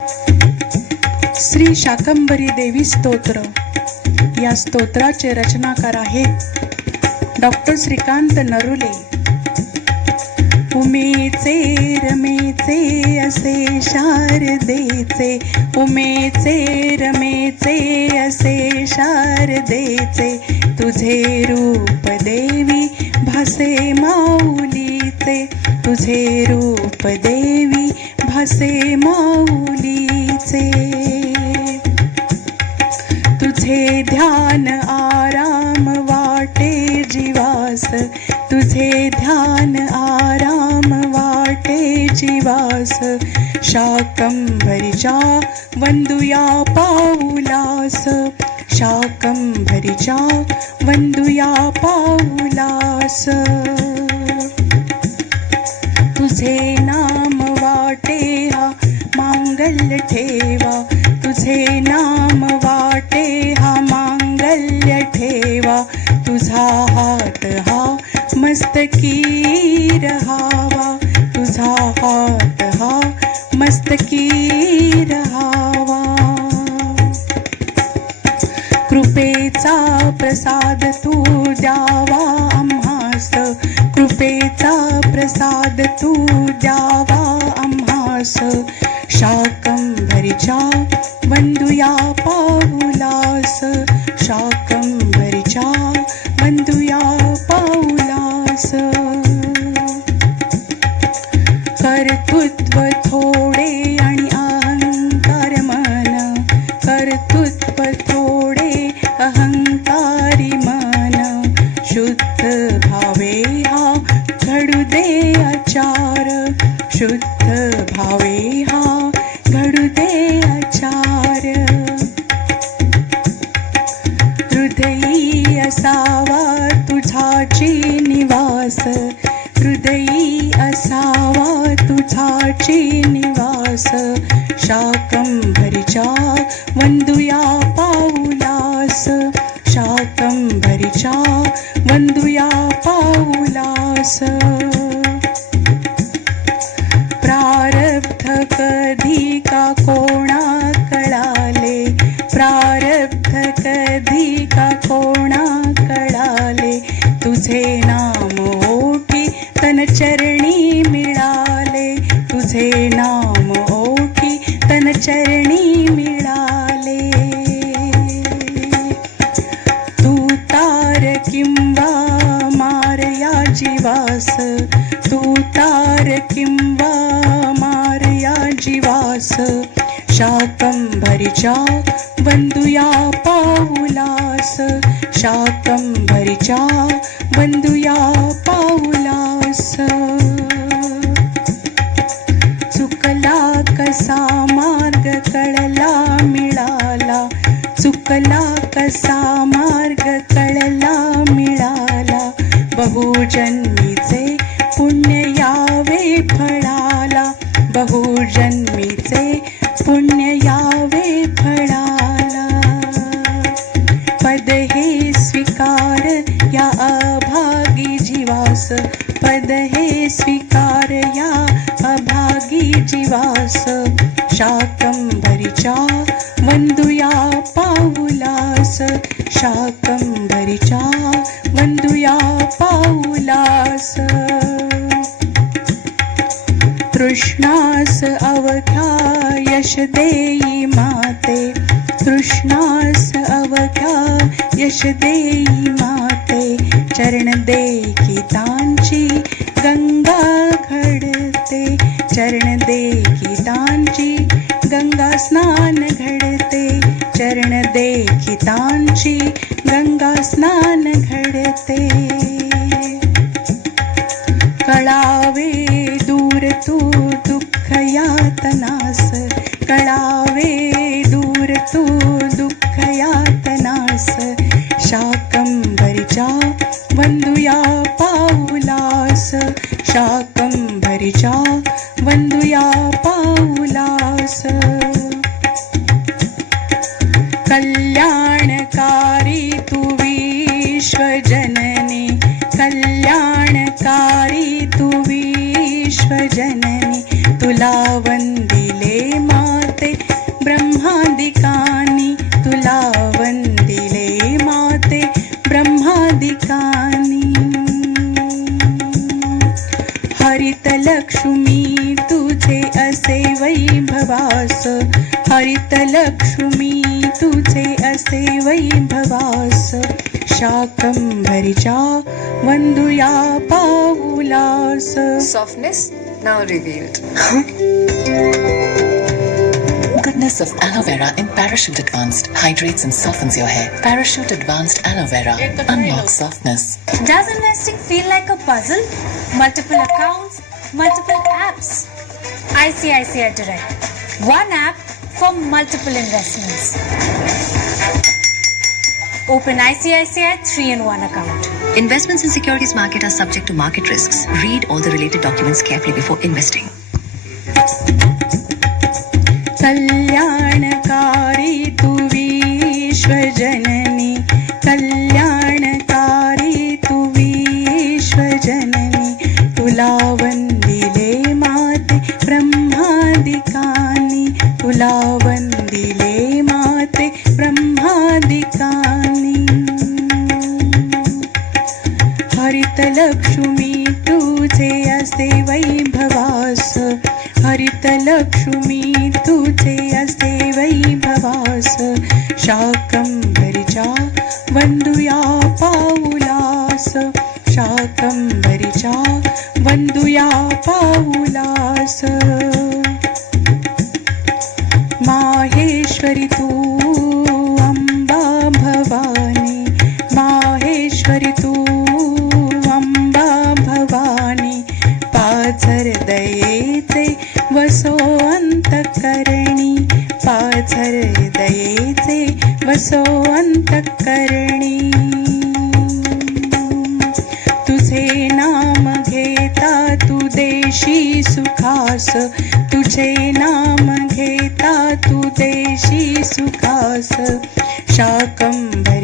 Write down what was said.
श्री शाकंभरी देवी स्तोत्र या स्तोत्राचे रचनाकार आहेत डॉक्टर श्रीकांत नरुले। उमेचे रमेचे असे शारदेचे, उमेचे रमेचे असे शारदेचे, तुझे रूप देवी भासे माऊलीचे, तुझे रूप देवी भासे माऊलीचे, तुझे ध्यान आराम वाटे जीवास, तुझे ध्यान आराम वाटे जीवास, शाकंभरीच्या वंदुया पाऊलास, शाकंभरीच्या वंदुया पाऊलास, तुझे नाम वाटे हा मांगल्य ठेवा, तुझे नाम वाटे हा मांगल्य ठेवा, तुझा हात हा मस्तकी रहावा, तुझा हात हा मस्तकी रहावा, कृपेचा प्रसाद तू द्यावा आम्हास, कृपेचा प्रसाद तू द्यावा आम्हास, शाकंभरीच्या वंदुया पाऊलास, शाकंभरीच्या वंदुया पाऊलास, कर्तृत्व थोडे आणि अहंकार मन, कर्तृत्व थोडे अहंकारी मन, शुद्ध भावे हा घडू दे आचार, शुद्ध भावे हा घडू दे आचार, हृदयी असावा तुझाची निवास, हृदयी असावा तुझाची निवास, शाकंभरीच्या वंदुया पाऊलास, शाकंभरीच्या वंदुया पाऊलास, प्रारब्ध कधी का कोणा कळाले, प्रारब्ध कधी का कोणा कळाले, तुझे नाम ओठी तन चरणी मिळाले, तुझे नाम ओठी तन चरणी मिळाले, तू तार किंवा मार या जीवास, तू तार किंवा मार या जीवास, शाकंभरीच्या वंदुया पाऊलास, शाकंभरीच्या वंदुया पाऊलास, चुकला कसा मार्ग कळला मिळाला, चुकला कसा मार्ग कळला मिळाला, बहुजन्मीचे पुण्य यावे फळाला, बहुजन्मीचे पुण्य यावे फळाला, पद हे स्वीकार या अभागी जीवास, पद हे स्वीकार या अभागी जीवास, शाकंभरीच्या वंदुया पाऊलास, शाकंभरीच्या वंदुया पाऊलास, तृष्णास अवघ्या यश देई माते, तृष्णास अवघ्या यश देई माते, चरण देखी तांची गंगा घडते, चरण देखी तांची गंगा स्नान घडते, चरण देखी तांची गंगा स्नान घडते, कळावे दूर तू दुःख यातनास, कळावे दूर तू दुःख यातनास, शाकंभरीच्या वंदुया पाऊलास, शाकंभरीच्या वंदुया पाऊलास, कल्याणकारी तू विश्वजननी, कल्याणकारी तू विश्वजननी, तुला वंदिले माते ब्रह्मादिकानि तुला वंदिले माते ब्रह्मादिकानि हरितलक्ष्मी तुझे असे वैभवास हरितलक्ष्मी तुझे असे वैभवास शाकंभरीच्या वंदुया पाऊलास. Softness now revealed. Goodness of aloe vera in Parachute Advanced hydrates and softens your hair. Parachute Advanced aloe vera unlocks softness. Does investing feel like a puzzle? Multiple accounts, multiple apps. ICICI Direct. One app for multiple investments. Open ICICI 3-in-1 account. Investments in securities market are subject to market risks. Read all the related documents carefully before investing. कल्याणकारी तू विश्वजननी कल्याणकारी तू विश्वजननी तुला वंदिले माते ब्रह्मादिकानि तुला वंदिले माते ब्रह्मादिकानि हरितलक्ष्मी तुझे असे वैभवास हरितलक्ष्मी तुझे असे वैभवास शाकंभरीच्या वंदुया पाऊलास शाकंभरीच्या वंदुया पाऊलास. माहेश्वरी तू अंबा भवानी माहेश्वरी तू अंबा भवानी पाझर दयेचे वसो अंतकरणी पाझर दयेचे वसो अंतकरणी तुझे नाम घेता तू देशी सुखास तुझे नाम घेता तू देशी सुखास शाकंभरी